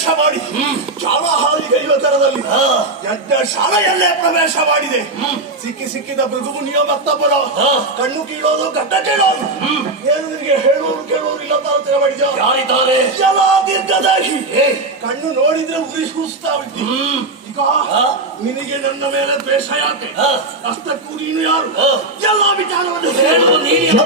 ಪ್ರವೇಶ ಮಾಡಿ ಶಾಲಾ ಹಾಲಿಗೆ ಯುವಕರದಲ್ಲಿ ಯಜ್ಞ ಶಾಲೆಯಲ್ಲೇ ಪ್ರವೇಶ ಮಾಡಿದೆ. ಸಿಕ್ಕಿದ ಭೃಗುಮುನಿಯೋ ಮತ್ತೊಬ್ಬರ ಕಣ್ಣು ಕೀಳೋದು ಗಡ್ಡ ಕೇಳೋದು ಏನು ನಿನಗೆ ಹೇಳೋರು ಕೇಳೋರು ಇಲ್ಲ ತಾಳ್ತೇನೆ ಮಾಡಿದ ಯಾರಿದ್ದಾರೆ ಎಲ್ಲ ದೀರ್ಘದಾಗಿ ಕಣ್ಣು ನೋಡಿದ್ರೆ ಉರಿ ಸೂಸ್ತಾ ಬಿಟ್ಟಿ. ಈಗ ನಿನಗೆ ನನ್ನ ಮೇಲೆ ದ್ವೇಷ ಯಾಕೆ? ಅಷ್ಟಕ್ಕೂ ನೀನು ಯಾರು? ಎಲ್ಲ ವಿಚಾರವನ್ನು ಹೇಳುವ ನೀನು